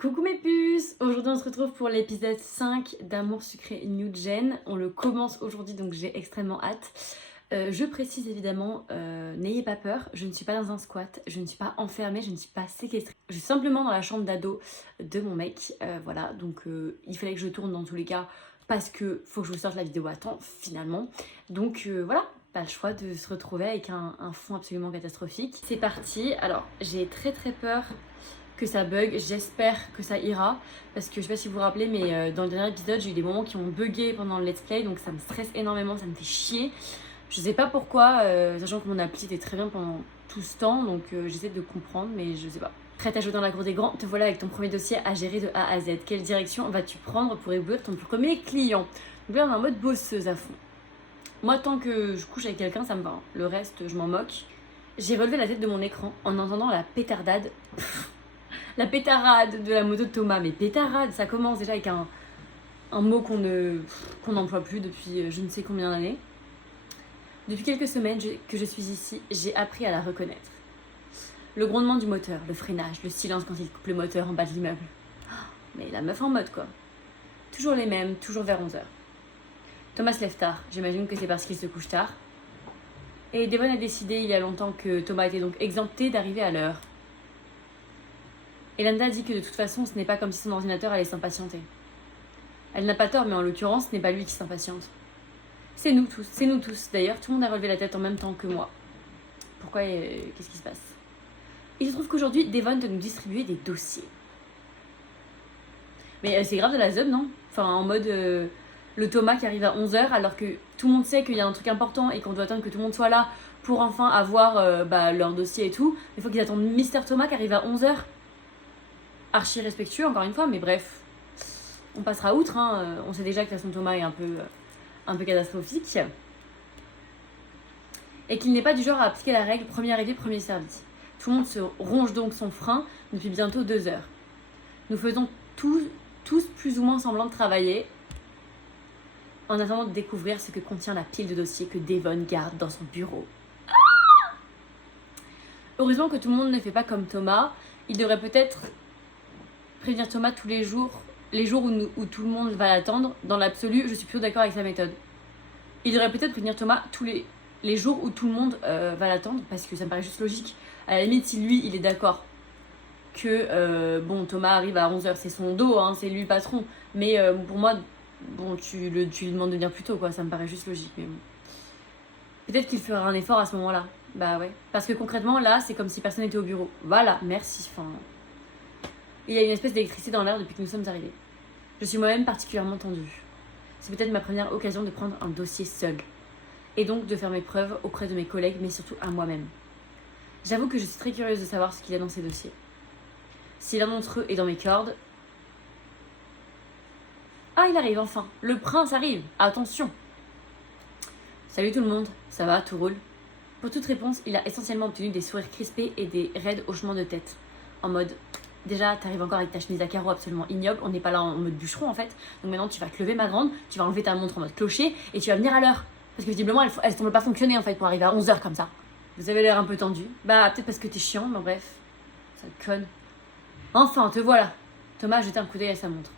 Coucou mes puces! Aujourd'hui on se retrouve pour l'épisode 5 d'Amour sucré New Gen. On le commence aujourd'hui donc j'ai extrêmement hâte. Je précise évidemment, n'ayez pas peur, je ne suis pas dans un squat, je ne suis pas enfermée, je ne suis pas séquestrée. Je suis simplement dans la chambre d'ado de mon mec, voilà, donc il fallait que je tourne dans tous les cas parce que faut que je vous sorte la vidéo à temps finalement. Donc voilà, pas le choix de se retrouver avec un fond absolument catastrophique. C'est parti, alors j'ai très peur que ça bug, j'espère que ça ira parce que je sais pas si vous vous rappelez mais dans le dernier épisode j'ai eu des moments qui ont bugué pendant le let's play donc ça me stresse énormément, ça me fait chier. Je sais pas pourquoi, sachant que mon appli était très bien pendant tout ce temps donc j'essaie de comprendre mais je sais pas. Prête à jouer dans la cour des grands, te voilà avec ton premier dossier à gérer de A à Z. Quelle direction vas-tu prendre pour éblouir ton premier client? Donc là on est en mode bosseuse à fond. Moi tant que je couche avec quelqu'un ça me va, le reste je m'en moque. J'ai relevé la tête de mon écran en entendant la pétardade. La pétarade de la moto de Thomas, mais pétarade, ça commence déjà avec un mot qu'on n'emploie plus depuis je ne sais combien d'années. Depuis quelques semaines que je suis ici, j'ai appris à la reconnaître. Le grondement du moteur, le freinage, le silence quand il coupe le moteur en bas de l'immeuble. Mais la meuf en mode quoi. Toujours les mêmes, toujours vers 11h. Thomas se lève tard, j'imagine que c'est parce qu'il se couche tard. Et Devon a décidé il y a longtemps que Thomas était donc exempté d'arriver à l'heure. Elanda dit que de toute façon, ce n'est pas comme si son ordinateur allait s'impatienter. Elle n'a pas tort, mais en l'occurrence, ce n'est pas lui qui s'impatiente. C'est nous tous. D'ailleurs, tout le monde a relevé la tête en même temps que moi. Pourquoi qu'est-ce qui se passe? Il se trouve qu'aujourd'hui, Devon doit nous distribuer des dossiers. Mais c'est grave de la zone, non? Enfin, en mode le Thomas qui arrive à 11h, alors que tout le monde sait qu'il y a un truc important et qu'on doit attendre que tout le monde soit là pour enfin avoir leur dossier et tout. Il faut qu'ils attendent Mister Thomas qui arrive à 11h. Archi respectueux encore une fois, mais bref, on passera outre, hein. On sait déjà que la façon Thomas est un peu catastrophique et qu'il n'est pas du genre à appliquer la règle premier arrivé, premier servi. Tout le monde se ronge donc son frein depuis bientôt 2 heures. Nous faisons tous plus ou moins semblant de travailler en attendant de découvrir ce que contient la pile de dossiers que Devon garde dans son bureau. Heureusement que tout le monde ne fait pas comme Thomas. Il devrait peut-être prévenir Thomas tous les jours où tout le monde va l'attendre. Dans l'absolu, je suis plutôt d'accord avec sa méthode. Il devrait peut-être prévenir Thomas tous les jours où tout le monde va l'attendre, parce que ça me paraît juste logique. À la limite, si lui, il est d'accord que Thomas arrive à 11h, c'est son dos, hein, c'est lui le patron. Mais pour moi, tu lui demandes de venir plus tôt, quoi. Ça me paraît juste logique. Mais bon. Peut-être qu'il fera un effort à ce moment-là. Bah ouais. Parce que concrètement, là, c'est comme si personne n'était au bureau. Voilà, merci. Enfin... Il y a une espèce d'électricité dans l'air depuis que nous sommes arrivés. Je suis moi-même particulièrement tendue. C'est peut-être ma première occasion de prendre un dossier seul. Et donc de faire mes preuves auprès de mes collègues, mais surtout à moi-même. J'avoue que je suis très curieuse de savoir ce qu'il y a dans ces dossiers. Si l'un d'entre eux est dans mes cordes... Ah, il arrive enfin. Le prince arrive. Attention. Salut tout le monde. Ça va, tout roule? Pour toute réponse, il a essentiellement obtenu des sourires crispés et des raides hochements de tête. En mode... Déjà, t'arrives encore avec ta chemise à carreaux absolument ignoble. On n'est pas là en mode bûcheron en fait. Donc maintenant, tu vas te lever, ma grande. Tu vas enlever ta montre en mode clocher et tu vas venir à l'heure. Parce que visiblement, elle semble pas fonctionner en fait pour arriver à 11h comme ça. Vous avez l'air un peu tendu. Bah, peut-être parce que t'es chiant, mais bref. Sale conne. Enfin, te voilà. Thomas a jeté un coup d'œil à sa montre.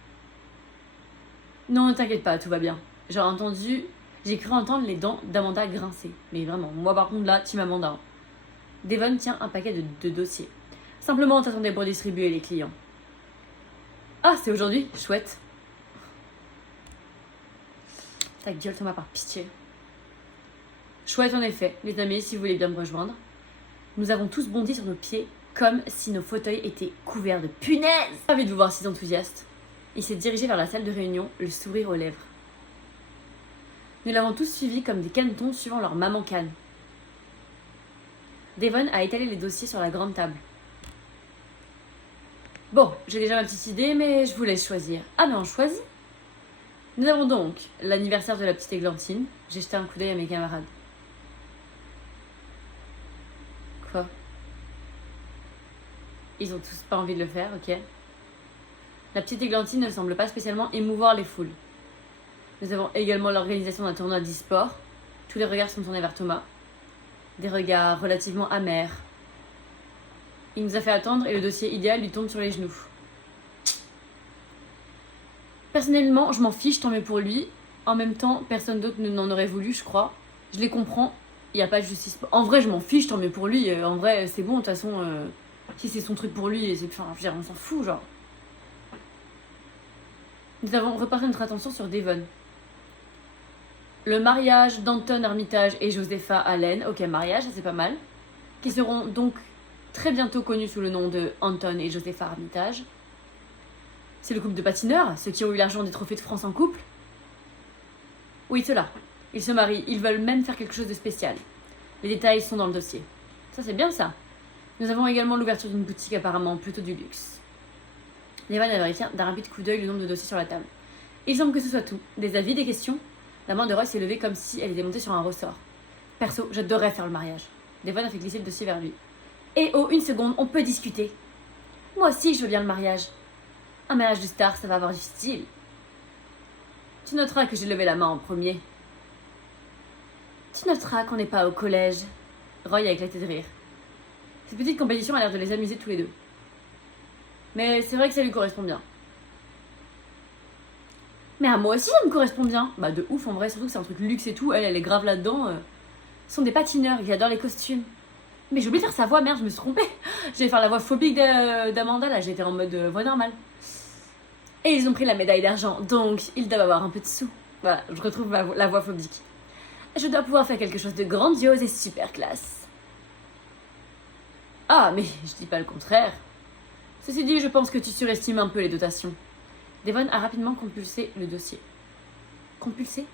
Non, ne t'inquiète pas, tout va bien. J'ai cru entendre les dents d'Amanda grincer. Mais vraiment, moi par contre là, team Amanda. Devon tient un paquet de dossiers. Simplement, on t'attendait pour distribuer les clients. Ah, c'est aujourd'hui? Chouette. Ta gueule, Thomas, par pitié. Chouette, en effet. Les amis, si vous voulez bien me rejoindre. Nous avons tous bondi sur nos pieds comme si nos fauteuils étaient couverts de punaises. Ravi de vous voir si enthousiaste. Il s'est dirigé vers la salle de réunion, le sourire aux lèvres. Nous l'avons tous suivi comme des canetons suivant leur maman canne. Devon a étalé les dossiers sur la grande table. Bon, j'ai déjà ma petite idée, mais je vous laisse choisir. Ah, mais on choisit. Nous avons donc l'anniversaire de la petite Églantine. J'ai jeté un coup d'œil à mes camarades. Quoi? Ils ont tous pas envie de le faire, ok. La petite Églantine ne semble pas spécialement émouvoir les foules. Nous avons également l'organisation d'un tournoi d'e-sport. Tous les regards sont tournés vers Thomas. Des regards relativement amers. Il nous a fait attendre et le dossier idéal lui tombe sur les genoux. Personnellement, je m'en fiche, tant mieux pour lui. En même temps, personne d'autre n'en aurait voulu, je crois. Je les comprends. Il n'y a pas de justice. En vrai, je m'en fiche, tant mieux pour lui. En vrai, c'est bon, de toute façon. Si c'est son truc pour lui, enfin, je veux dire, on s'en fout, genre. Nous avons reporté notre attention sur Devon. Le mariage d'Anton Armitage et Josepha Allen. Ok, mariage, ça c'est pas mal. Qui seront donc très bientôt connus sous le nom de Anton et Josepha Armitage. C'est le couple de patineurs, ceux qui ont eu l'argent des trophées de France en couple. Oui, ceux-là. Ils se marient, ils veulent même faire quelque chose de spécial. Les détails sont dans le dossier. Ça, c'est bien ça. Nous avons également l'ouverture d'une boutique apparemment plutôt du luxe. Levan a vérifié d'un rapide coup d'œil le nombre de dossiers sur la table. Il semble que ce soit tout. Des avis, des questions. La main de Roy s'est levée comme si elle était montée sur un ressort. Perso, j'adorerais faire le mariage. Devon a fait glisser le dossier vers lui. Eh oh, une seconde, on peut discuter. Moi aussi, je veux bien le mariage. Un mariage de star, ça va avoir du style. Tu noteras que j'ai levé la main en premier. Tu noteras qu'on n'est pas au collège. Roy a éclaté de rire. Cette petite compétition a l'air de les amuser tous les deux. Mais c'est vrai que ça lui correspond bien. Mais à moi aussi, ça me correspond bien. Bah de ouf en vrai, surtout que c'est un truc luxe et tout. Elle est grave là-dedans. Ce sont des patineurs, ils adorent les costumes. Mais j'ai oublié de faire sa voix, merde, je me suis trompée. Je vais faire la voix phobique d'Amanda, là, j'étais en mode voix normale. Et ils ont pris la médaille d'argent, donc ils doivent avoir un peu de sous. Voilà, je retrouve la voix phobique. Je dois pouvoir faire quelque chose de grandiose et super classe. Ah, mais je dis pas le contraire. Ceci dit, je pense que tu surestimes un peu les dotations. Devon a rapidement compulsé le dossier. Compulsé?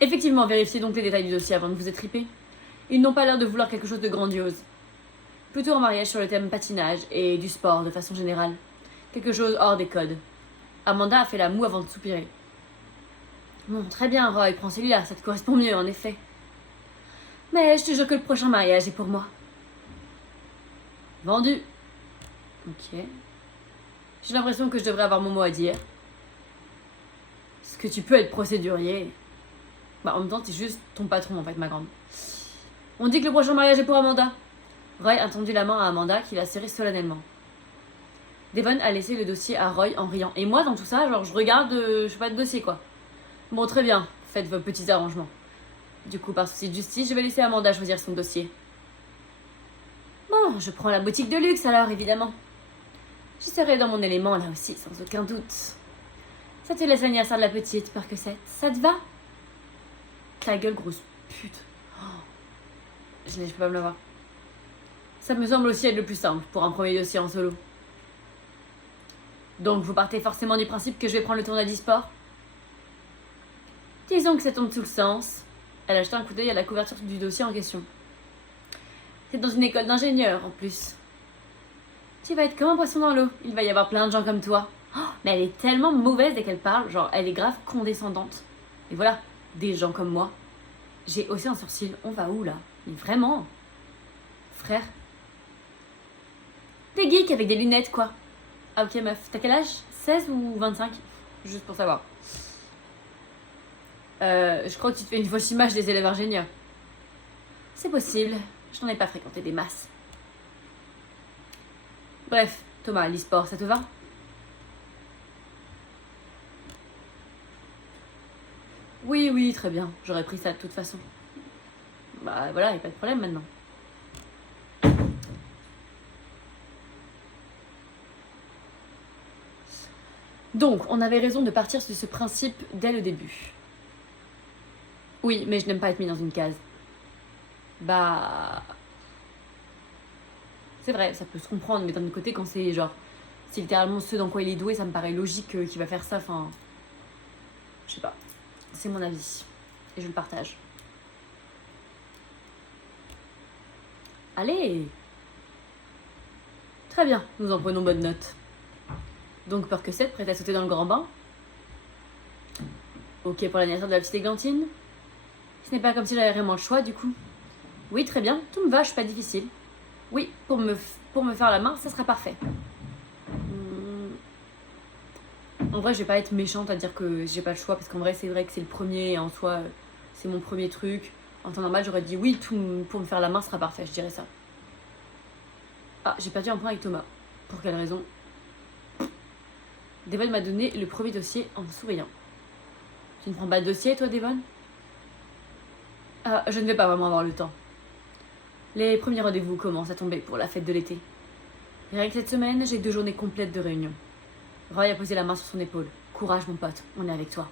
Effectivement, vérifiez donc les détails du dossier avant de vous étriper. Ils n'ont pas l'air de vouloir quelque chose de grandiose. Plutôt un mariage sur le thème patinage et du sport de façon générale. Quelque chose hors des codes. Amanda a fait la moue avant de soupirer. Bon, très bien, Roy, prends celui-là, ça te correspond mieux, en effet. Mais je te jure que le prochain mariage est pour moi. Vendu. Ok. J'ai l'impression que je devrais avoir mon mot à dire. Est-ce que tu peux être procédurier? Bah, en même temps, t'es juste ton patron, en fait, ma grande. On dit que le prochain mariage est pour Amanda. Roy a tendu la main à Amanda, qui l'a serrée solennellement. Devon a laissé le dossier à Roy en riant. Et moi, dans tout ça, genre, je regarde, je fais pas de dossier, quoi. Bon, très bien, faites vos petits arrangements. Du coup, par souci de justice, je vais laisser Amanda choisir son dossier. Bon, je prends la boutique de luxe alors, évidemment. Je serai dans mon élément là aussi, sans aucun doute. Ça te laisse l'anniversaire de la petite, Percocet. Ça te va? Ta gueule, grosse pute. Oh. Je peux pas me l'avoir. Ça me semble aussi être le plus simple pour un premier dossier en solo. Donc vous partez forcément du principe que je vais prendre le tournoi d'e-sport? Disons que ça tombe sous le sens. Elle a jeté un coup d'œil à la couverture du dossier en question. C'est dans une école d'ingénieurs en plus. Tu vas être comme un poisson dans l'eau. Il va y avoir plein de gens comme toi. Oh, mais elle est tellement mauvaise dès qu'elle parle. Genre, elle est grave condescendante. Et voilà, des gens comme moi. J'ai haussé un sourcil. On va où là? Mais vraiment? Frère? T'es geek avec des lunettes quoi. Ah ok meuf. T'as quel âge? 16 ou 25? Juste pour savoir. Je crois que tu te fais une fausse image des élèves ingénieurs. C'est possible. Je n'en ai pas fréquenté des masses. Bref, Thomas, l'e-sport, ça te va? Oui, oui, très bien. J'aurais pris ça de toute façon. Bah voilà, y a pas de problème maintenant. Donc, on avait raison de partir sur ce principe dès le début. Oui, mais je n'aime pas être mis dans une case. Bah... C'est vrai, ça peut se comprendre, mais d'un autre côté, quand c'est genre... C'est littéralement ce dans quoi il est doué, ça me paraît logique qu'il va faire ça, enfin... Je sais pas. C'est mon avis. Et je le partage. Allez! Très bien, nous en prenons bonne note. Donc Percocet, prête à sauter dans le grand bain? Ok pour l'anniversaire de la petite églantine? Ce n'est pas comme si j'avais vraiment le choix du coup. Oui, très bien, tout me va, je suis pas difficile. Oui, pour me faire la main, ça sera parfait. En vrai, je vais pas être méchante à dire que j'ai pas le choix, parce qu'en vrai, c'est vrai que c'est le premier, et en soi, c'est mon premier truc. En temps normal, j'aurais dit oui, tout pour me faire la main sera parfait, je dirais ça. Ah, j'ai perdu un point avec Thomas. Pour quelle raison? Devon m'a donné le premier dossier en souriant. Tu ne prends pas de dossier, toi, Devon? Ah, je ne vais pas vraiment avoir le temps. Les premiers rendez-vous commencent à tomber pour la fête de l'été. Rien que cette semaine, j'ai 2 journées complètes de réunions. Roy a posé la main sur son épaule. Courage, mon pote, on est avec toi.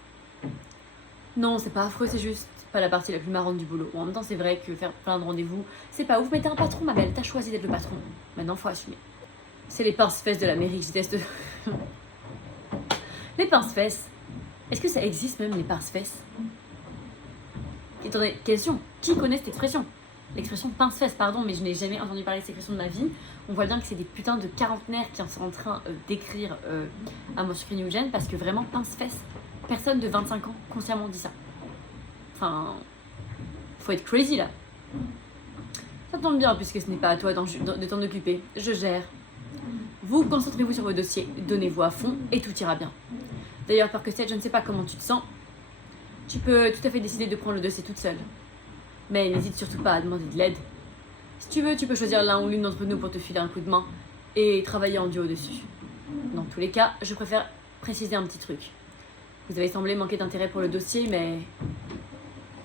Non, c'est pas affreux, c'est juste pas la partie la plus marrante du boulot. En même temps, c'est vrai que faire plein de rendez-vous, c'est pas ouf, mais t'es un patron, ma belle, t'as choisi d'être le patron. Maintenant, faut assumer. C'est les pinces-fesses de la mairie que je déteste. Les pinces-fesses. Est-ce que ça existe même, les pinces-fesses? Attendez, question, qui connaît cette expression? L'expression pince-fesses, pardon, mais je n'ai jamais entendu parler de cette expression de ma vie. On voit bien que c'est des putains de quarantenaires qui sont en train d'écrire Amour sucré New Gen, parce que vraiment, pince-fesses, personne de 25 ans consciemment dit ça. Enfin, faut être crazy là. Ça tombe bien, puisque ce n'est pas à toi de t'en occuper. Je gère. Vous concentrez-vous sur vos dossiers, donnez-vous à fond et tout ira bien. D'ailleurs, Percocet, je ne sais pas comment tu te sens. Tu peux tout à fait décider de prendre le dossier toute seule. Mais n'hésite surtout pas à demander de l'aide. Si tu veux, tu peux choisir l'un ou l'une d'entre nous pour te filer un coup de main et travailler en duo dessus. Dans tous les cas, je préfère préciser un petit truc. Vous avez semblé manquer d'intérêt pour le dossier, mais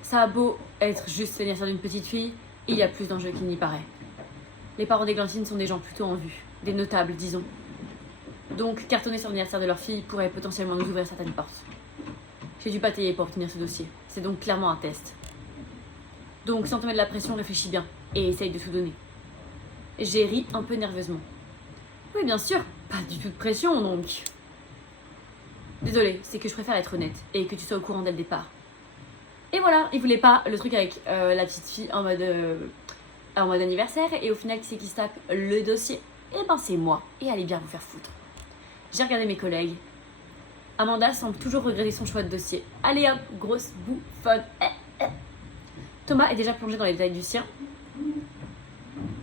ça a beau être juste l'anniversaire d'une petite fille, il y a plus d'enjeux qu'il n'y paraît. Les parents d'Églantine sont des gens plutôt en vue, des notables, disons. Donc, cartonner sur l'anniversaire de leur fille pourrait potentiellement nous ouvrir certaines portes. J'ai dû batailler pour obtenir ce dossier. C'est donc clairement un test. Donc, sans te mettre de la pression, réfléchis bien et essaye de tout donner. J'ai ri un peu nerveusement. Oui, bien sûr, pas du tout de pression, donc. Désolée, c'est que je préfère être honnête et que tu sois au courant dès le départ. Et voilà, il voulait pas le truc avec la petite fille en mode anniversaire, et au final, qui c'est qui se tape le dossier? Eh ben, c'est moi, et allez bien vous faire foutre. J'ai regardé mes collègues. Amanda semble toujours regretter son choix de dossier. Allez hop, grosse bouffonne. Thomas est déjà plongé dans les détails du sien.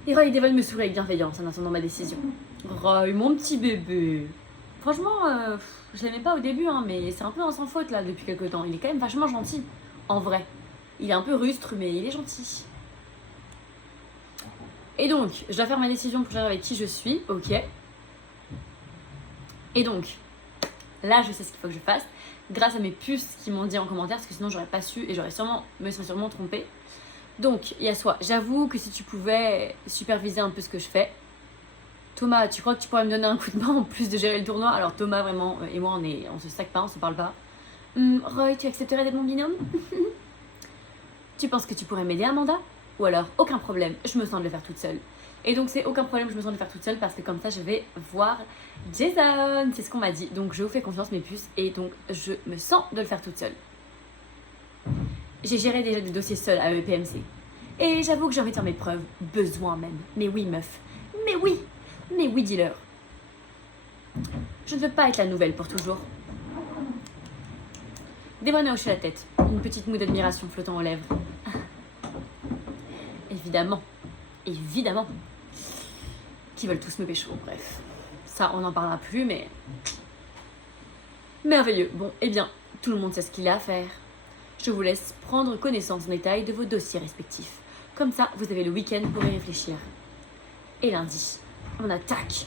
Et Roy et Devon me sourient avec bienveillance en attendant ma décision. Roy, mon petit bébé. Franchement, je l'aimais pas au début, hein, mais c'est un peu dans sans faute là depuis quelques temps. Il est quand même vachement gentil, en vrai. Il est un peu rustre, mais il est gentil. Et donc, je dois faire ma décision pour savoir avec qui je suis, ok. Et donc, là, je sais ce qu'il faut que je fasse, grâce à mes puces qui m'ont dit en commentaire, parce que sinon j'aurais pas su et j'aurais me serais sûrement trompée. Donc, il y a soit, j'avoue que si tu pouvais superviser un peu ce que je fais. Thomas, tu crois que tu pourrais me donner un coup de main en plus de gérer le tournoi? Alors Thomas, vraiment, et moi, on se sac pas, on se parle pas. Roy, tu accepterais d'être mon binôme? Tu penses que tu pourrais m'aider, Amanda? Ou alors, aucun problème, je me sens de le faire toute seule. Et donc c'est aucun problème, je me sens de le faire toute seule parce que comme ça je vais voir Jason. C'est ce qu'on m'a dit. Donc je vous fais confiance mes puces et donc je me sens de le faire toute seule. J'ai géré déjà des dossiers seuls à EPMC. Et j'avoue que j'ai envie de faire mes preuves. Besoin même. Mais oui meuf. Mais oui. Mais oui dealer. Je ne veux pas être la nouvelle pour toujours. Devon a hoché la tête. Une petite moue d'admiration flottant aux lèvres. Évidemment. Évidemment. Qui veulent tous me pécho, bref. Ça, on n'en parlera plus, mais... Merveilleux. Bon, eh bien, tout le monde sait ce qu'il a à faire. Je vous laisse prendre connaissance en détail de vos dossiers respectifs. Comme ça, vous avez le week-end pour y réfléchir. Et lundi, on attaque.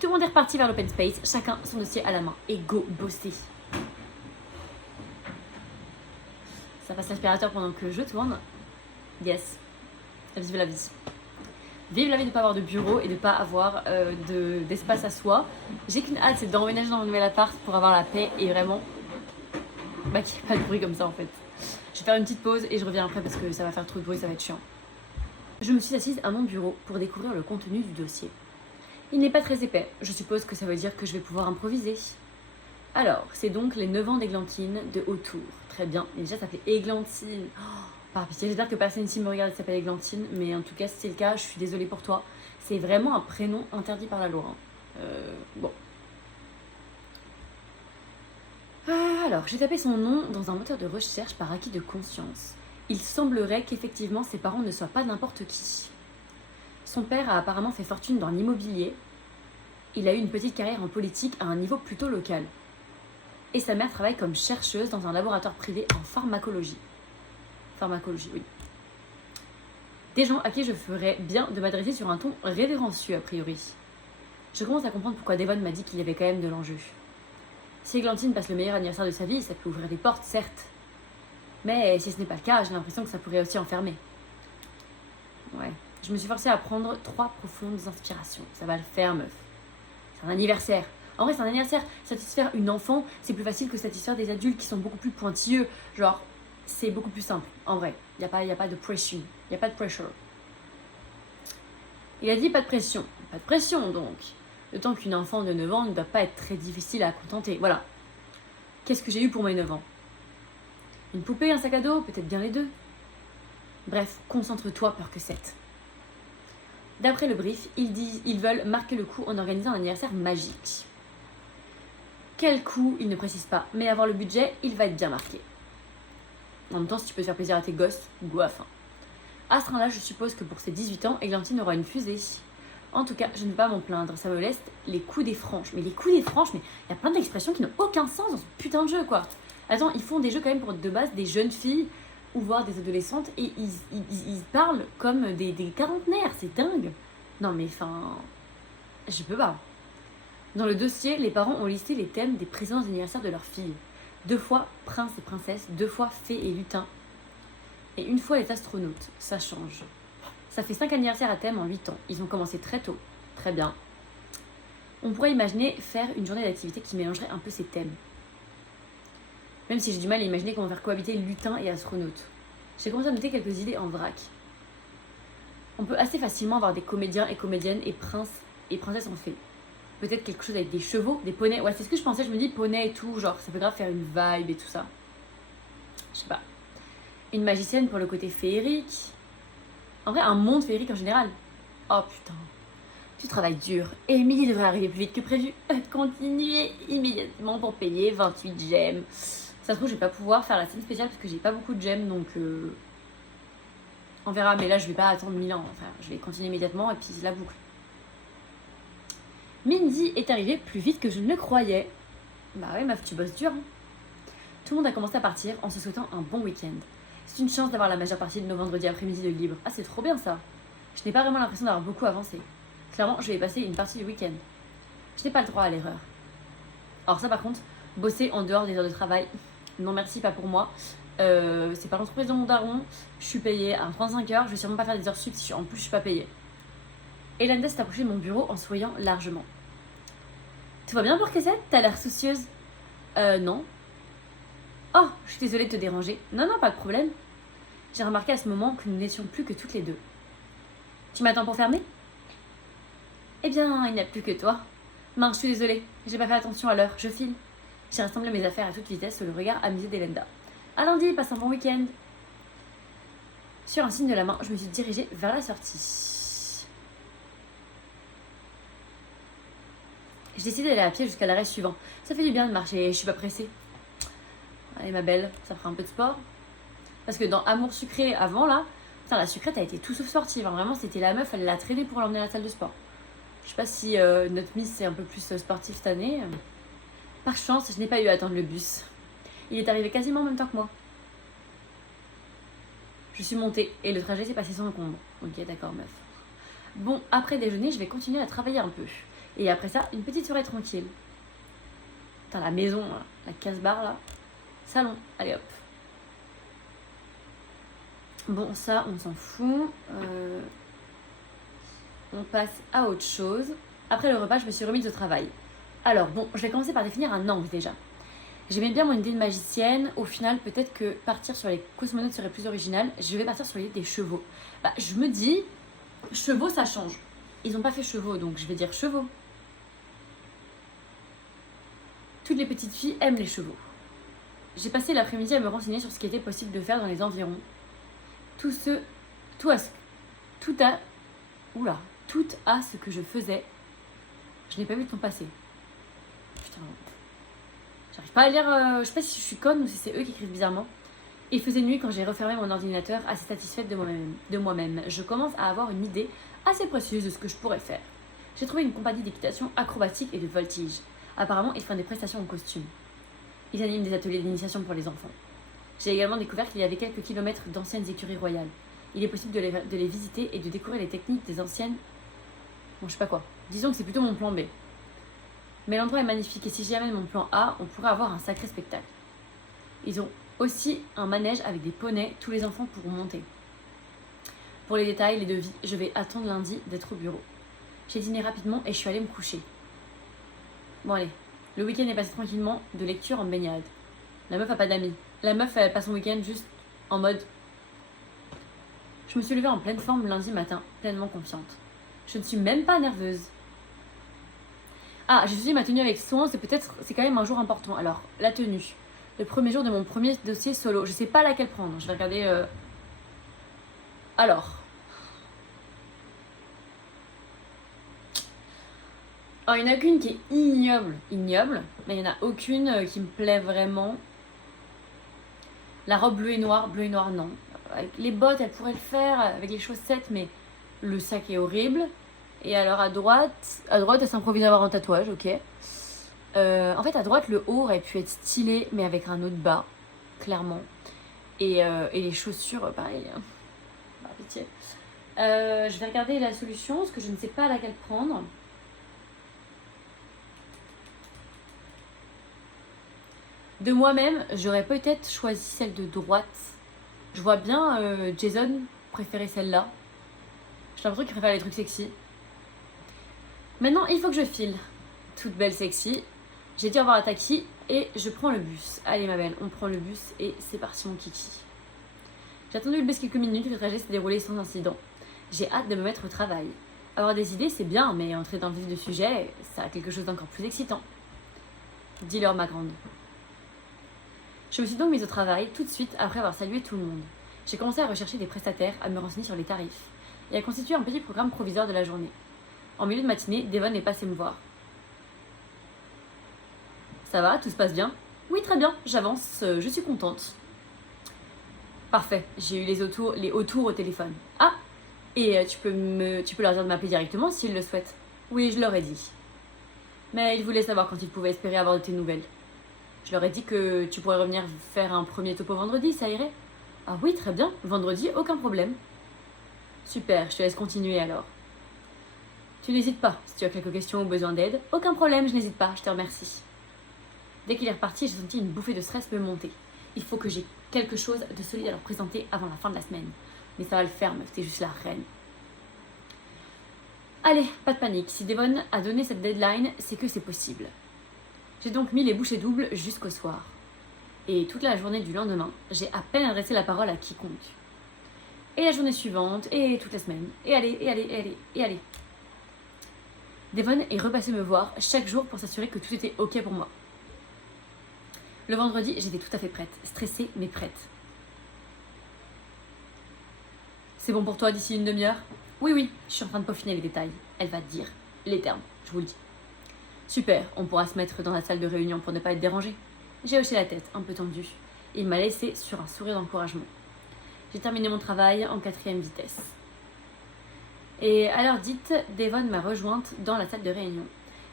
Tout le monde est reparti vers l'open space, chacun son dossier à la main. Et go bosser. Ça passe l'aspirateur pendant que je tourne. Yes. Vive la vie. Vive la vie de ne pas avoir de bureau et de ne pas avoir d'espace à soi. J'ai qu'une hâte, c'est d'emménager dans mon nouvel appart pour avoir la paix et vraiment qu'il n'y ait pas de bruit comme ça en fait. Je vais faire une petite pause et je reviens après parce que ça va faire trop de bruit, ça va être chiant. Je me suis assise à mon bureau pour découvrir le contenu du dossier. Il n'est pas très épais, je suppose que ça veut dire que je vais pouvoir improviser. Alors, c'est donc les 9 ans d'Églantine de Autour. Très bien, et déjà ça s'appelait Églantine. Par pitié, j'espère que personne ici me regarde qui s'appelle Églantine, mais en tout cas, si c'est le cas, je suis désolée pour toi. C'est vraiment un prénom interdit par la loi. Bon. Alors, j'ai tapé son nom dans un moteur de recherche par acquis de conscience. Il semblerait qu'effectivement, ses parents ne soient pas n'importe qui. Son père a apparemment fait fortune dans l'immobilier. Il a eu une petite carrière en politique à un niveau plutôt local. Et sa mère travaille comme chercheuse dans un laboratoire privé en pharmacologie. Pharmacologie, oui. Des gens à qui je ferais bien de m'adresser sur un ton révérencieux, a priori. Je commence à comprendre pourquoi Devon m'a dit qu'il y avait quand même de l'enjeu. Si Églantine passe le meilleur anniversaire de sa vie, ça peut ouvrir des portes, certes. Mais si ce n'est pas le cas, j'ai l'impression que ça pourrait aussi enfermer. Ouais. Je me suis forcée à prendre 3 profondes inspirations. Ça va le faire, meuf. C'est un anniversaire. En vrai, c'est un anniversaire. Satisfaire une enfant, c'est plus facile que satisfaire des adultes qui sont beaucoup plus pointilleux. Genre, c'est beaucoup plus simple. En vrai, il n'y a pas de pression. Il n'y a pas de pressure. Il a dit pas de pression. Pas de pression, donc. Le temps qu'une enfant de 9 ans ne doit pas être très difficile à contenter. Voilà. Qu'est-ce que j'ai eu pour mes 9 ans? Une poupée, un sac à dos, peut-être bien les deux. Bref, concentre-toi, peur que 7. D'après le brief, ils veulent marquer le coup en organisant un anniversaire magique. Quel coup, ils ne précisent pas, mais avoir le budget, il va être bien marqué. En même temps, si tu peux te faire plaisir à tes gosses, go à fond. À ce train-là, je suppose que pour ses 18 ans, Églantine aura une fusée. En tout cas, je ne vais pas m'en plaindre, ça me laisse les coups des franches. Mais les coups des franches, mais il y a plein d'expressions qui n'ont aucun sens dans ce putain de jeu, quoi. Attends, ils font des jeux quand même pour de base des jeunes filles ou voire des adolescentes et ils parlent comme des quarantenaires, c'est dingue. Non mais enfin, je peux pas. Dans le dossier, les parents ont listé les thèmes des présents d'anniversaire de leur fille. 2 fois prince et princesse, 2 fois fée et lutin. Et 1 fois les astronautes, ça change. Ça fait 5 anniversaires à thème en 8 ans. Ils ont commencé très tôt. Très bien. On pourrait imaginer faire une journée d'activité qui mélangerait un peu ces thèmes. Même si j'ai du mal à imaginer comment faire cohabiter lutin et astronaute. J'ai commencé à noter quelques idées en vrac. On peut assez facilement avoir des comédiens et comédiennes et princes et princesses en fée. Peut-être quelque chose avec des chevaux, des poneys. Ouais, c'est ce que je pensais, je me dis poney et tout, genre ça peut grave faire une vibe et tout ça. Je sais pas. Une magicienne pour le côté féerique. En vrai, un monde féerique en général. Oh putain. Tu travailles dur. Et Émilie devrait arriver plus vite que prévu. Continuez immédiatement pour payer 28 gemmes. Ça se trouve, je vais pas pouvoir faire la scène spéciale parce que j'ai pas beaucoup de gemmes, donc on verra. Mais là, je vais pas attendre 1000 ans. Enfin, je vais continuer immédiatement et puis la boucle. Mindy est arrivée plus vite que je ne le croyais. Bah ouais, meuf, tu bosses dur. Hein. Tout le monde a commencé à partir en se souhaitant un bon week-end. C'est une chance d'avoir la majeure partie de nos vendredis après-midi de libre. Ah, c'est trop bien ça. Je n'ai pas vraiment l'impression d'avoir beaucoup avancé. Clairement, je vais passer une partie du week-end. Je n'ai pas le droit à l'erreur. Alors ça, par contre, bosser en dehors des heures de travail, non merci, pas pour moi. C'est pas l'entreprise de mon daron. Je suis payée à 35 heures. Je vais sûrement pas faire des heures sup si en plus je suis pas payée. Hélène s'est approchée de mon bureau en souriant largement. Tout va bien pour Cassette? T'as l'air soucieuse. Non. Oh, je suis désolée de te déranger. Non, non, pas de problème. J'ai remarqué à ce moment que nous n'étions plus que toutes les deux. Tu m'attends pour fermer? Eh bien, il n'y a plus que toi. Mince, je suis désolée. J'ai pas fait attention à l'heure. Je file. J'ai rassemblé mes affaires à toute vitesse sous le regard amusé d'Elenda. À lundi, passe un bon week-end. Sur un signe de la main, je me suis dirigée vers la sortie. J'ai décidé d'aller à pied jusqu'à l'arrêt suivant. Ça fait du bien de marcher, je suis pas pressée. Allez ma belle, ça fera un peu de sport. Parce que dans Amour sucré avant là, putain, la sucrète a été tout sauf sportive. Hein. Vraiment, c'était la meuf, elle l'a traînée pour l'emmener à la salle de sport. Je sais pas si notre Miss est un peu plus sportive cette année. Par chance, je n'ai pas eu à attendre le bus. Il est arrivé quasiment en même temps que moi. Je suis montée et le trajet s'est passé sans encombre. Ok, d'accord, meuf. Bon, après déjeuner, je vais continuer à travailler un peu. Et après ça, une petite soirée tranquille. Putain, la maison, là, la casse-barre, là. Salon, allez hop. Bon, ça, on s'en fout. On passe à autre chose. Après le repas, je me suis remise au travail. Alors, bon, je vais commencer par définir un angle déjà. J'aimais bien mon idée de magicienne. Au final, peut-être que partir sur les cosmonautes serait plus original. Je vais partir sur l'idée des chevaux. Bah, je me dis, chevaux, ça change. Ils n'ont pas fait chevaux, donc je vais dire chevaux. Toutes les petites filles aiment les chevaux. J'ai passé l'après-midi à me renseigner sur ce qui était possible de faire dans les environs. Tout à ce que je faisais, je n'ai pas vu le temps passer. Putain, j'arrive pas à lire, je sais pas si je suis conne ou si c'est eux qui écrivent bizarrement. Il faisait nuit quand j'ai refermé mon ordinateur, assez satisfaite de moi-même. Je commence à avoir une idée assez précise de ce que je pourrais faire. J'ai trouvé une compagnie d'équitation acrobatique et de voltige. Apparemment, ils font des prestations en costume. Ils animent des ateliers d'initiation pour les enfants. J'ai également découvert qu'il y avait quelques kilomètres d'anciennes écuries royales. Il est possible de les visiter et de découvrir les techniques des anciennes... Bon, je sais pas quoi. Disons que c'est plutôt mon plan B. Mais l'endroit est magnifique et si j'y amène mon plan A, on pourrait avoir un sacré spectacle. Ils ont aussi un manège avec des poneys, tous les enfants pourront monter. Pour les détails, les devis, je vais attendre lundi d'être au bureau. J'ai dîné rapidement et je suis allée me coucher. Bon allez, le week-end est passé tranquillement, de lecture en baignade. La meuf a pas d'amis. La meuf, elle passe son week-end juste en mode... Je me suis levée en pleine forme lundi matin, pleinement confiante. Je ne suis même pas nerveuse. Ah, j'ai choisi ma tenue avec soin, c'est quand même un jour important. Alors, la tenue. Le premier jour de mon premier dossier solo. Je sais pas laquelle prendre. Je vais regarder... Alors. Oh, il n'y en a qu'une qui est ignoble, mais il n'y en a aucune qui me plaît vraiment. La robe bleu et noir non. Avec les bottes, elle pourrait le faire, avec les chaussettes, mais le sac est horrible. Et alors à droite, elle s'improvise avoir un tatouage, ok. En fait, à droite, le haut aurait pu être stylé, mais avec un autre bas, clairement. Et les chaussures, pareil. Par pitié. Je vais regarder la solution, parce que je ne sais pas laquelle prendre. De moi-même, j'aurais peut-être choisi celle de droite. Je vois bien Jason préférer celle-là. J'ai l'impression qu'il préfère les trucs sexy. Maintenant, il faut que je file. Toute belle sexy. J'ai dit au revoir à Taki et je prends le bus. Allez ma belle, on prend le bus et c'est parti mon kiki. J'ai attendu le bus quelques minutes, le trajet s'est déroulé sans incident. J'ai hâte de me mettre au travail. Avoir des idées, c'est bien, mais entrer dans le vif du sujet, ça a quelque chose d'encore plus excitant. Dis-leur ma grande. Je me suis donc mise au travail tout de suite après avoir salué tout le monde. J'ai commencé à rechercher des prestataires, à me renseigner sur les tarifs et à constituer un petit programme provisoire de la journée. En milieu de matinée, Devon est passé me voir. Ça va, tout se passe bien? Oui, très bien, j'avance, je suis contente. Parfait, j'ai eu les autours au téléphone. Ah, et tu peux leur dire de m'appeler directement s'ils le souhaitent. Oui, je leur ai dit. Mais ils voulaient savoir quand ils pouvaient espérer avoir de tes nouvelles. Je leur ai dit que tu pourrais revenir faire un premier topo vendredi, ça irait? Ah oui, très bien, vendredi, aucun problème. Super, je te laisse continuer alors. Tu n'hésites pas, si tu as quelques questions ou besoin d'aide, aucun problème, je n'hésite pas, je te remercie. Dès qu'il est reparti, j'ai senti une bouffée de stress me monter. Il faut que j'ai quelque chose de solide à leur présenter avant la fin de la semaine. Mais ça va le faire, meuf, t'es juste la reine. Allez, pas de panique, si Devon a donné cette deadline, c'est que c'est possible. J'ai donc mis les bouchées doubles jusqu'au soir. Et toute la journée du lendemain, j'ai à peine adressé la parole à quiconque. Et la journée suivante, et toute la semaine, et allez. Devon est repassé me voir chaque jour pour s'assurer que tout était ok pour moi. Le vendredi, j'étais tout à fait prête, stressée mais prête. C'est bon pour toi d'ici une demi-heure? Oui, je suis en train de peaufiner les détails. Elle va te dire les termes, je vous le dis. Super, on pourra se mettre dans la salle de réunion pour ne pas être dérangé. J'ai hoché la tête, un peu tendue. Il m'a laissé sur un sourire d'encouragement. J'ai terminé mon travail en 4e vitesse. Et à l'heure dite, Devon m'a rejointe dans la salle de réunion.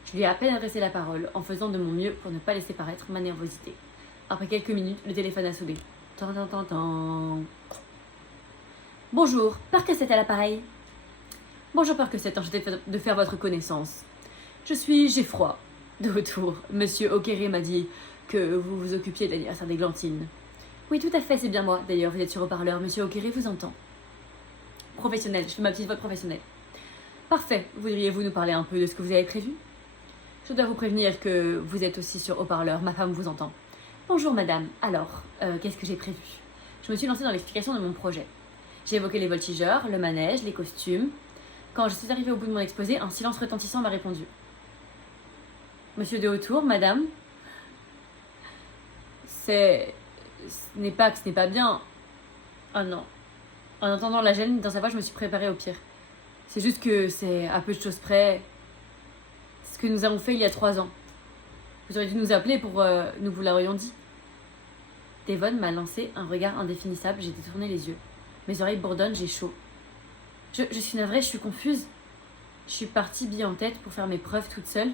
Je lui ai à peine adressé la parole, en faisant de mon mieux pour ne pas laisser paraître ma nervosité. Après quelques minutes, le téléphone a sonné. Tan. Bonjour, Percocet à l'appareil. Bonjour Percocet, enchanté de faire votre connaissance. Je suis Geffroy. De retour, Monsieur Okere m'a dit que vous vous occupiez de l'anniversaire d'Églantine. Oui, tout à fait, c'est bien moi. D'ailleurs, vous êtes sur haut-parleur, Monsieur Okere vous entend. Professionnel, je fais ma petite voix professionnelle. Parfait, voudriez-vous nous parler un peu de ce que vous avez prévu? Je dois vous prévenir que vous êtes aussi sur haut-parleur, ma femme vous entend. Bonjour madame, alors, qu'est-ce que j'ai prévu? Je me suis lancée dans l'explication de mon projet. J'ai évoqué les voltigeurs, le manège, les costumes. Quand je suis arrivée au bout de mon exposé, un silence retentissant m'a répondu. Monsieur de Hautour, madame, ce n'est pas que ce n'est pas bien. Oh non. En entendant la gêne dans sa voix, je me suis préparée au pire. C'est juste que c'est à peu de choses près ce que nous avons fait il y a 3 ans. Vous auriez dû nous appeler pour nous vous l'aurions dit. Devon m'a lancé un regard indéfinissable, j'ai détourné les yeux. Mes oreilles bourdonnent, j'ai chaud. Je suis navrée, je suis confuse. Je suis partie bille en tête pour faire mes preuves toute seule.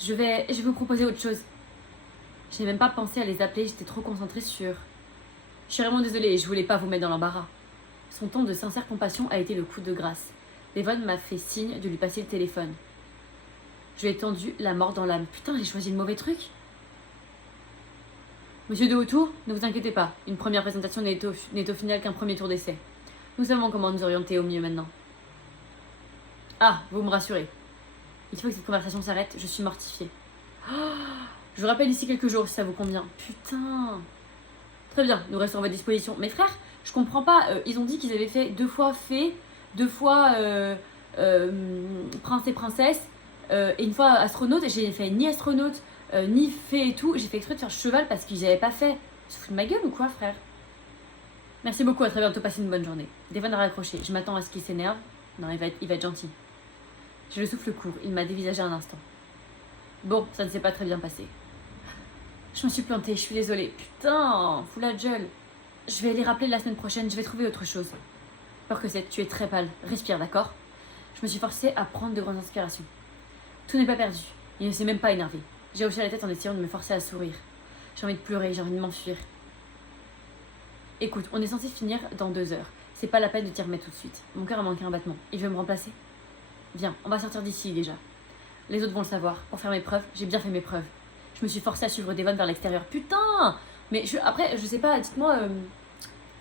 Je vais vous proposer autre chose. Je n'ai même pas pensé à les appeler, j'étais trop concentrée sur... Je suis vraiment désolée, je voulais pas vous mettre dans l'embarras. Son ton de sincère compassion a été le coup de grâce. Devon m'a fait signe de lui passer le téléphone. Je lui ai tendu la mort dans l'âme. Putain, j'ai choisi le mauvais truc. Monsieur de Autour, ne vous inquiétez pas. Une première présentation n'est au final qu'un premier tour d'essai. Nous savons comment nous orienter au mieux maintenant. Ah, vous me rassurez. Il faut que cette conversation s'arrête, je suis mortifiée. Oh, je vous rappelle d'ici quelques jours si ça vous convient. Putain. Très bien, nous restons à votre disposition. Mes frères, je comprends pas. Ils ont dit qu'ils avaient fait 2 fois fée, 2 fois prince et princesse, et 1 fois astronaute. J'ai fait ni astronaute, ni fée et tout. J'ai fait exprès de faire cheval parce qu'ils n'avaient pas fait. Ils se foutent de ma gueule ou quoi, frère? Merci beaucoup, à très bientôt, passez une bonne journée. Devon a raccroché. Je m'attends à ce qu'il s'énerve. Non, il va être gentil. J'ai le souffle court. Il m'a dévisagé un instant. Bon, ça ne s'est pas très bien passé. Je me suis plantée, je suis désolée. Putain, fous la gueule. Je vais les rappeler la semaine prochaine, je vais trouver autre chose. Peur que tu es très pâle. Respire, d'accord? Je me suis forcée à prendre de grandes inspirations. Tout n'est pas perdu. Il ne s'est même pas énervé. J'ai hoché la tête en essayant de me forcer à sourire. J'ai envie de pleurer, j'ai envie de m'enfuir. Écoute, on est censé finir dans 2 heures. C'est pas la peine de t'y remettre tout de suite. Mon cœur a manqué un battement. Il veut me remplacer? Viens, on va sortir d'ici déjà. Les autres vont le savoir. Pour faire mes preuves, j'ai bien fait mes preuves. Je me suis forcée à suivre Devon vers l'extérieur. Putain! Mais après, je sais pas, dites-moi...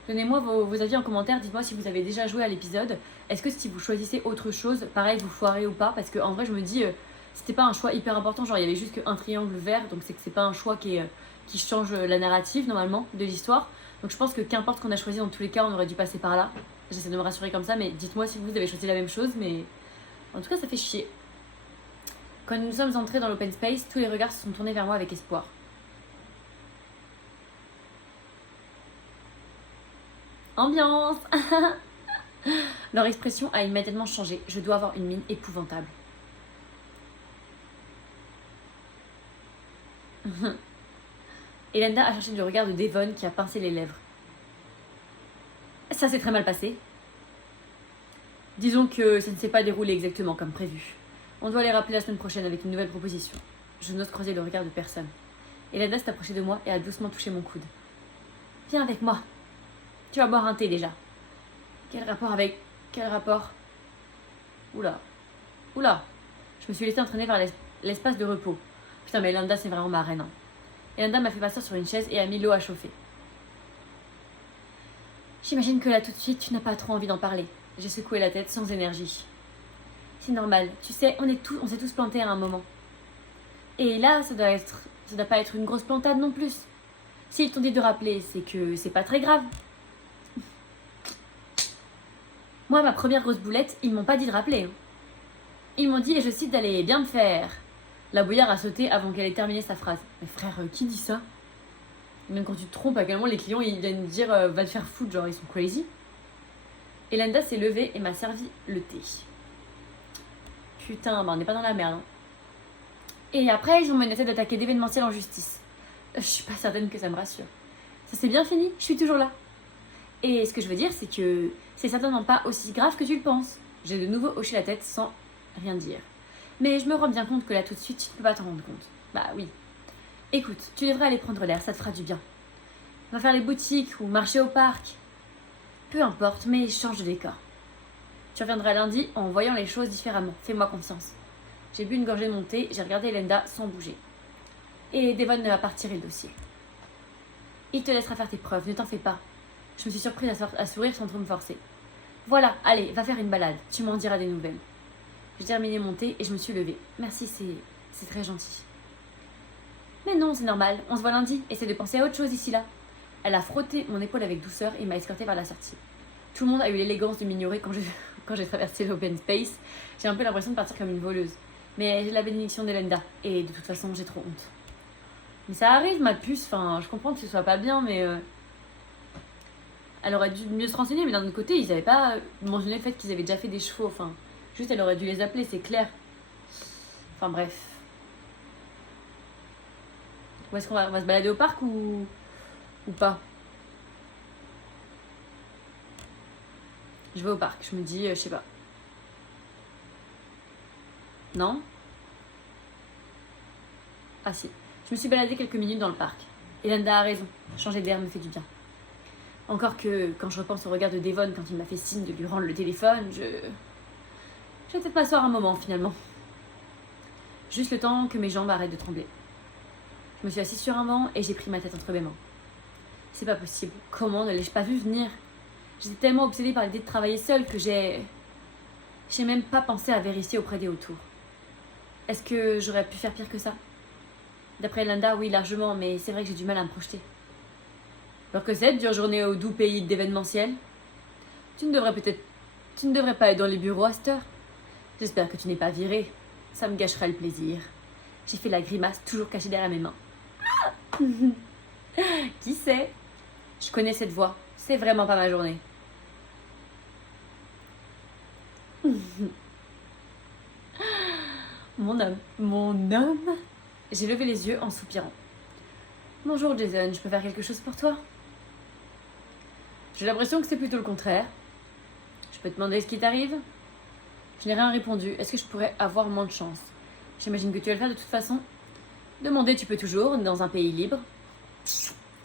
donnez-moi vos avis en commentaire. Dites-moi si vous avez déjà joué à l'épisode. Est-ce que si vous choisissez autre chose, pareil, vous foirez ou pas? Parce qu'en vrai, je me dis... c'était pas un choix hyper important. Genre, il y avait juste qu'un triangle vert. Donc c'est que c'est pas un choix qui change la narrative, normalement, de l'histoire. Donc je pense que qu'importe qu'on a choisi, dans tous les cas, on aurait dû passer par là. J'essaie de me rassurer comme ça, mais dites-moi si vous avez choisi la même chose. Mais en tout cas, ça fait chier. Quand nous sommes entrés dans l'open space, tous les regards se sont tournés vers moi avec espoir. Ambiance. Leur expression a immédiatement changé. Je dois avoir une mine épouvantable. Elenda a cherché du regard de Devon qui a pincé les lèvres. Ça s'est très mal passé. Disons que ça ne s'est pas déroulé exactement comme prévu. On doit les rappeler la semaine prochaine avec une nouvelle proposition. Je n'ose creuser le regard de personne. Elenda s'est approchée de moi et a doucement touché mon coude. Viens avec moi. Tu vas boire un thé déjà. Quel rapport? Oula. Je me suis laissée entraîner vers l'espace de repos. Putain, mais Elenda, c'est vraiment ma reine. Hein. Elenda m'a fait passer sur une chaise et a mis l'eau à chauffer. J'imagine que là, tout de suite, tu n'as pas trop envie d'en parler. J'ai secoué la tête sans énergie. C'est normal. Tu sais, on s'est tous plantés à un moment. Et là, ça doit pas être une grosse plantade non plus. S'ils t'ont dit de rappeler, c'est que c'est pas très grave. Moi, ma première grosse boulette, ils m'ont pas dit de rappeler. Hein. Ils m'ont dit, et je cite, d'aller bien me faire. La bouillarde a sauté avant qu'elle ait terminé sa phrase. Mais frère, qui dit ça? Même quand tu te trompes, à quel moment les clients ils viennent dire va te faire foutre, genre ils sont crazy. Elenda s'est levée et m'a servi le thé. Putain, on n'est pas dans la merde. Hein. Et après, ils ont menacé d'attaquer d'événementiel en justice. Je suis pas certaine que ça me rassure. Ça s'est bien fini, je suis toujours là. Et ce que je veux dire, c'est que c'est certainement pas aussi grave que tu le penses. J'ai de nouveau hoché la tête sans rien dire. Mais je me rends bien compte que là tout de suite, tu ne peux pas t'en rendre compte. Bah oui. Écoute, tu devrais aller prendre l'air, ça te fera du bien. Va faire les boutiques ou marcher au parc. Peu importe, mais change de décor. Tu reviendras lundi en voyant les choses différemment. Fais-moi confiance. J'ai bu une gorgée de mon thé, j'ai regardé Elenda sans bouger. Et Devon ne va pas retirer le dossier. Il te laissera faire tes preuves, ne t'en fais pas. Je me suis surprise à sourire sans trop me forcer. Voilà, allez, va faire une balade, tu m'en diras des nouvelles. J'ai terminé mon thé et je me suis levée. Merci, c'est très gentil. Mais non, c'est normal, on se voit lundi, essaie de penser à autre chose ici là. Elle a frotté mon épaule avec douceur et m'a escortée vers la sortie. Tout le monde a eu l'élégance de m'ignorer quand j'ai traversé l'open space. J'ai un peu l'impression de partir comme une voleuse. Mais j'ai la bénédiction d'Elenda et de toute façon j'ai trop honte. Mais ça arrive ma puce, enfin je comprends que ce soit pas bien mais... Elle aurait dû mieux se renseigner, mais d'un autre côté, ils n'avaient pas mentionné le fait qu'ils avaient déjà fait des chevaux. Enfin, juste, elle aurait dû les appeler, c'est clair. Enfin, bref. Où est-ce qu'on va se balader au parc ou pas? Je vais au parc, je me dis, je sais pas. Non? Ah si. Je me suis baladée quelques minutes dans le parc. Elenda a raison, changer d'air me fait du bien. Encore que, quand je repense au regard de Devon quand il m'a fait signe de lui rendre le téléphone, je vais peut-être m'asseoir un moment, finalement. Juste le temps que mes jambes arrêtent de trembler. Je me suis assise sur un banc et j'ai pris ma tête entre mes mains. C'est pas possible. Comment ne l'ai-je pas vu venir? J'étais tellement obsédée par l'idée de travailler seule que j'ai même pas pensé à vérifier auprès des autour. Est-ce que j'aurais pu faire pire que ça? D'après Linda, oui, largement, mais c'est vrai que j'ai du mal à me projeter. Alors que c'est, dure journée au doux pays d'événementiel. Tu ne devrais pas être dans les bureaux à cette heure. J'espère que tu n'es pas viré. Ça me gâcherait le plaisir. J'ai fait la grimace toujours cachée derrière mes mains. Qui sait? Je connais cette voix. C'est vraiment pas ma journée. Mon homme. Mon homme? J'ai levé les yeux en soupirant. Bonjour Jason, je peux faire quelque chose pour toi? J'ai l'impression que c'est plutôt le contraire. Je peux te demander ce qui t'arrive? Je n'ai rien répondu. Est-ce que je pourrais avoir moins de chance? J'imagine que tu vas le faire de toute façon. Demander, tu peux toujours, on est dans un pays libre.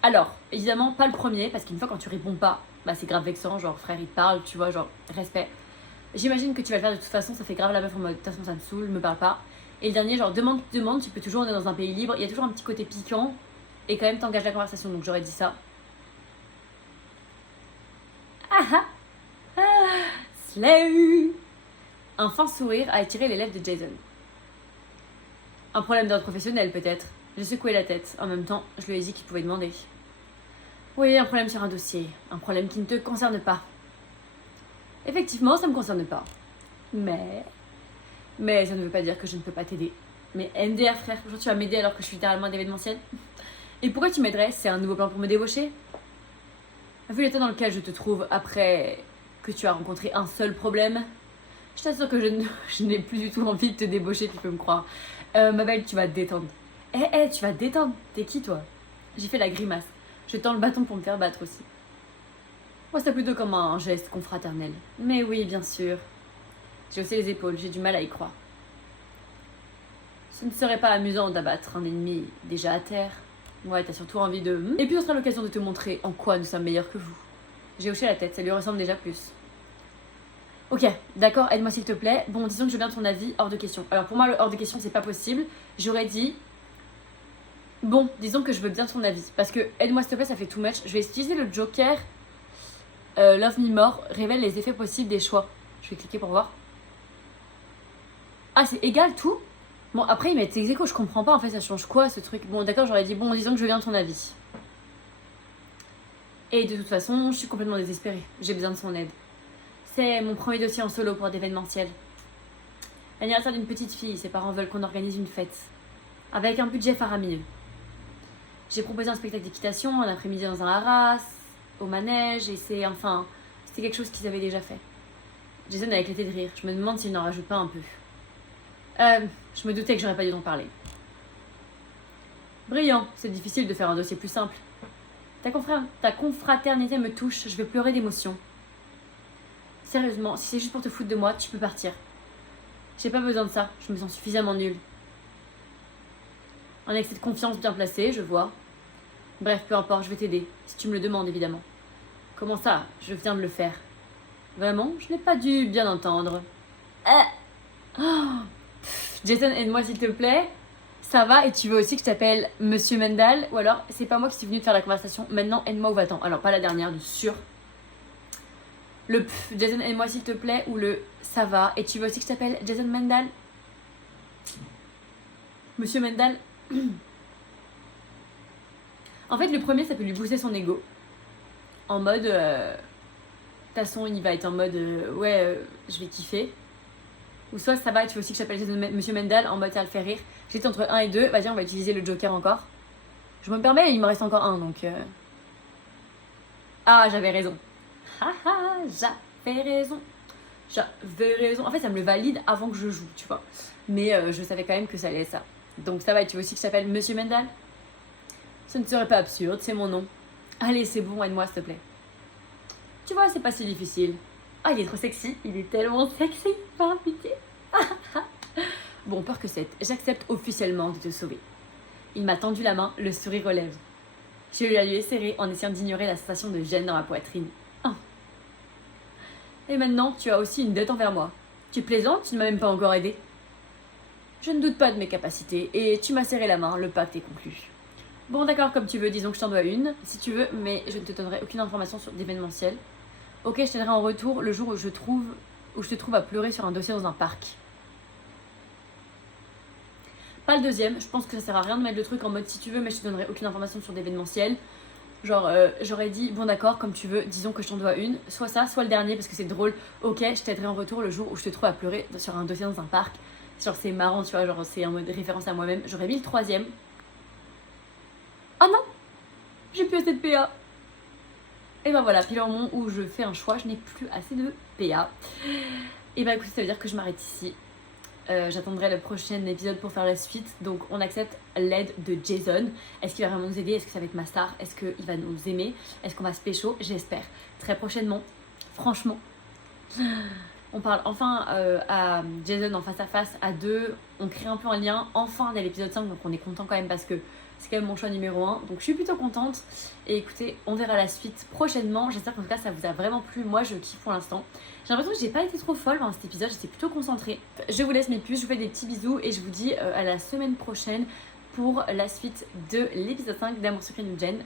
Alors, évidemment, pas le premier, parce qu'une fois quand tu réponds pas, bah c'est grave vexant, genre frère il te parle, tu vois, genre respect. J'imagine que tu vas le faire de toute façon, ça fait grave la meuf en mode, de toute façon ça me saoule, me parle pas. Et le dernier, genre demande, tu peux toujours, on est dans un pays libre, il y a toujours un petit côté piquant, et quand même t'engages la conversation, donc j'aurais dit ça. Ah ah ah, slay. Un fin sourire a attiré les lèvres de Jason. Un problème d'ordre professionnel peut-être. J'ai secoué la tête. En même temps, je lui ai dit qu'il pouvait demander. Oui, un problème sur un dossier. Un problème qui ne te concerne pas. Effectivement, ça ne me concerne pas. Mais ça ne veut pas dire que je ne peux pas t'aider. Mais MDR frère, aujourd'hui tu vas m'aider alors que je suis littéralement d'événementiel. Et pourquoi tu m'aiderais? C'est un nouveau plan pour me débaucher? Vu l'état dans lequel je te trouve après que tu as rencontré un seul problème, je t'assure que je n'ai plus du tout envie de te débaucher, tu peux me croire. Ma belle, tu vas te détendre. Tu vas te détendre. T'es qui toi? J'ai fait la grimace. Je tends le bâton pour me faire battre aussi. Moi, c'est plutôt comme un geste confraternel. Mais oui, bien sûr. J'ai haussé les épaules, j'ai du mal à y croire. Ce ne serait pas amusant d'abattre un ennemi déjà à terre. Ouais, t'as surtout envie de... Et puis, ce sera l'occasion de te montrer en quoi nous sommes meilleurs que vous. J'ai hoché la tête, ça lui ressemble déjà plus. Ok, d'accord, aide-moi s'il te plaît. Bon, disons que je veux bien ton avis, hors de question. Alors pour moi, le hors de question, c'est pas possible. J'aurais dit... Bon, disons que je veux bien ton avis. Parce que aide-moi s'il te plaît, ça fait too much. Je vais utiliser le Joker. Love Me More révèle les effets possibles des choix. Je vais cliquer pour voir. Ah, c'est égal tout? Bon, après, ils mettent ex aequo, je comprends pas en fait, ça change quoi ce truc? Bon, d'accord, j'aurais dit, bon, disons que je veux bien ton avis. Et de toute façon, je suis complètement désespérée. J'ai besoin de son aide. C'est mon premier dossier en solo pour d'événementiel. L'anniversaire d'une petite fille, ses parents veulent qu'on organise une fête. Avec un budget faramineux. J'ai proposé un spectacle d'équitation, un après-midi dans un haras, au manège, et c'est quelque chose qu'ils avaient déjà fait. Jason a éclaté de rire. Je me demande s'il n'en rajoute pas un peu. Je me doutais que j'aurais pas dû en parler. Brillant, c'est difficile de faire un dossier plus simple. Ta confraternité me touche, je vais pleurer d'émotion. Sérieusement, si c'est juste pour te foutre de moi, tu peux partir. J'ai pas besoin de ça, je me sens suffisamment nulle. Un excès de confiance bien placé, je vois. Bref, peu importe, je vais t'aider, si tu me le demandes évidemment. Comment ça? Je viens de le faire. Vraiment? Je n'ai pas dû bien entendre. Jason, aide-moi s'il te plaît. Ça va? Et tu veux aussi que je t'appelle Monsieur Mendal? Ou alors, c'est pas moi qui suis venue te faire la conversation. Maintenant, aide-moi ou va-t'en. Alors, pas la dernière, du sûr. Le Jason, aide-moi s'il te plaît. Ou le ça va. Et tu veux aussi que je t'appelle Jason Mendal? Monsieur Mendal? En fait, le premier, ça peut lui booster son ego. En mode... De toute façon, il va être en mode... je vais kiffer. Ou soit ça va, tu veux aussi que je t'appelle Monsieur Mendal, en mode ça le fait rire. J'étais entre 1 et 2, vas-y on va utiliser le Joker encore. Je me permets, il me reste encore un donc... Ah, j'avais raison. J'avais raison. J'avais raison. En fait, ça me le valide avant que je joue, tu vois. Mais je savais quand même que ça allait être ça. Donc ça va, tu veux aussi que je t'appelle Monsieur Mendal? Ce ne serait pas absurde, c'est mon nom. Allez, c'est bon, aide-moi s'il te plaît. Tu vois, c'est pas si difficile. Ah, il est trop sexy, il est tellement sexy, pas pitié. Bon, peur que c'est, j'accepte officiellement de te sauver. Il m'a tendu la main, le sourire aux lèvres. Je lui ai serré en essayant d'ignorer la sensation de gêne dans ma poitrine. Oh. Et maintenant, tu as aussi une dette envers moi. Tu plaisantes, tu ne m'as même pas encore aidé. Je ne doute pas de mes capacités et tu m'as serré la main, le pacte est conclu. Bon d'accord, comme tu veux, disons que je t'en dois une, si tu veux, mais je ne te donnerai aucune information sur d'événementiel. Ok, je t'aiderai en retour le jour où je te trouve à pleurer sur un dossier dans un parc. Pas le deuxième, je pense que ça sert à rien de mettre le truc en mode si tu veux, mais je te donnerai aucune information sur d'événementiel. Genre, j'aurais dit, bon d'accord, comme tu veux, disons que je t'en dois une, soit ça, soit le dernier, parce que c'est drôle. Ok, je t'aiderai en retour le jour où je te trouve à pleurer sur un dossier dans un parc. Genre, c'est marrant, tu vois, genre, c'est en mode référence à moi-même. J'aurais mis le troisième. Oh non, j'ai plus assez de PA. Et ben voilà, puis au moment où je fais un choix, je n'ai plus assez de PA. Et ben écoute, ça veut dire que je m'arrête ici. J'attendrai le prochain épisode pour faire la suite. Donc on accepte l'aide de Jason. Est-ce qu'il va vraiment nous aider? Est-ce que ça va être ma star? Est-ce qu'il va nous aimer? Est-ce qu'on va se pécho? J'espère. Très prochainement. Franchement. On parle enfin à Jason en face à face, à deux. On crée un peu un lien. Enfin dès l'épisode 5, donc on est content quand même parce que c'est quand même mon choix numéro 1. Donc je suis plutôt contente. Et écoutez, on verra la suite prochainement. J'espère qu'en tout cas ça vous a vraiment plu. Moi je kiffe pour l'instant. J'ai l'impression que j'ai pas été trop folle dans cet épisode. J'étais plutôt concentrée. Je vous laisse mes puces, je vous fais des petits bisous. Et je vous dis à la semaine prochaine pour la suite de l'épisode 5 d'Amour Secret New Gen.